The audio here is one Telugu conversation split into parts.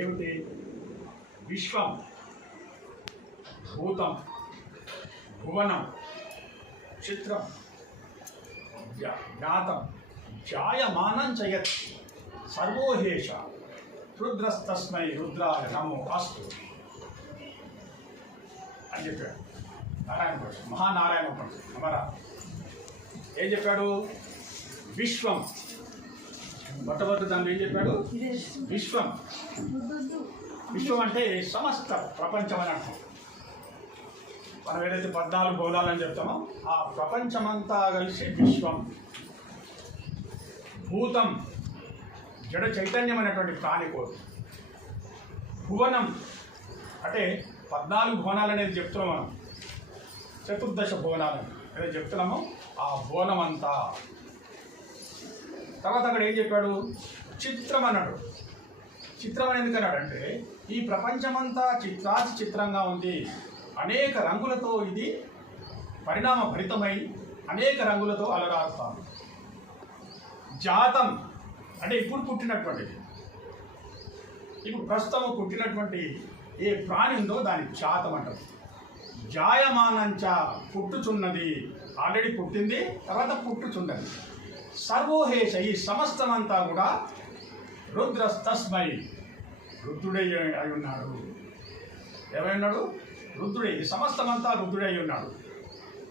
ఏమిటి? విశ్వం, భూతం, భువనం, చిత్రం, జ్ఞాతం, జాయమానం చయత్ సర్వోహేష రుద్రస్తస్మై రుద్రాయ నమో అస్తు అని చెప్పాడు నారాయణ ఉపనిషత్తు, మహానారాయణ ఉపనిషత్తు. అమరా ఏం చెప్పాడు? విశ్వం. మొట్టమొదటి దాన్ని ఏం చెప్పాడు? విశ్వం. విశ్వం అంటే సమస్త ప్రపంచం అని అర్థం. మనం ఏదైతే 14 భూతాలని చెప్తామో ఆ ప్రపంచమంతా కలిసి విశ్వం. భూతం, జడ చైతన్యం అనేటువంటి ప్రాణికోడు. భువనం అంటే 14 భువనాలు అనేది చెప్తున్నాం మనం, చతుర్దశ భువనాలు ఏదైతే చెప్తున్నామో ఆ భువనం అంతా. తర్వాత అక్కడ ఏం చెప్పాడు? చిత్రం అన్నాడు. చిత్రం అని ఎందుకన్నాడు అంటే ఈ ప్రపంచమంతా చిత్రంగా ఉంది, అనేక రంగులతో ఇది పరిణామ భరితమై అనేక రంగులతో అలరారుతాను. జాతం అంటే ఇప్పుడు పుట్టినటువంటిది, ఇప్పుడు ప్రస్తుతం పుట్టినటువంటి ఏ ప్రాణి ఉందో దాని జాతం అంటారు. జాయమానంచ పుట్టుచున్నది, ఆల్రెడీ పుట్టింది, తర్వాత పుట్టుచున్నది. సర్వోహేష ఈ సమస్తమంతా కూడా రుద్రస్తస్మై రుద్రుడై అయి ఉన్నాడు. ఏమై ఉన్నాడు? రుద్రుడై, ఈ సమస్తమంతా రుద్రుడై ఉన్నాడు.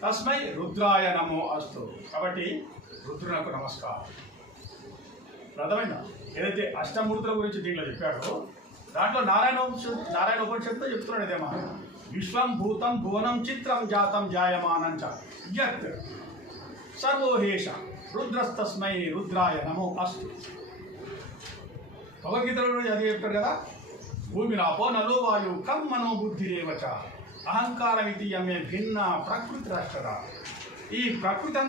తస్మై రుద్రాయ నమో అస్తు. కాబట్టి రుద్రునకు నమస్కారం. అర్థమైందా? ఏదైతే అష్టమూర్తుల గురించి దీంట్లో చెప్పాడో దాంట్లో నారాయణ ఉపనిషత్తుతో చెప్తున్నాడు ఇదేమా. విశ్వం, భూతం, భువనం, చిత్రం, జాతం, జాయమానం చ యత్ సర్వోహేష రుద్రస్తస్మై రుద్రాయ నమో అస్తు. భగవద్గీతలో అది చెప్తాడు కదా, భూమిరాపో నలో వాయు కం మనో బుద్ధిరేవచ అహంకారమితి యమే భిన్న ప్రకృతి రాష్ట్ర. ఈ ప్రకృతి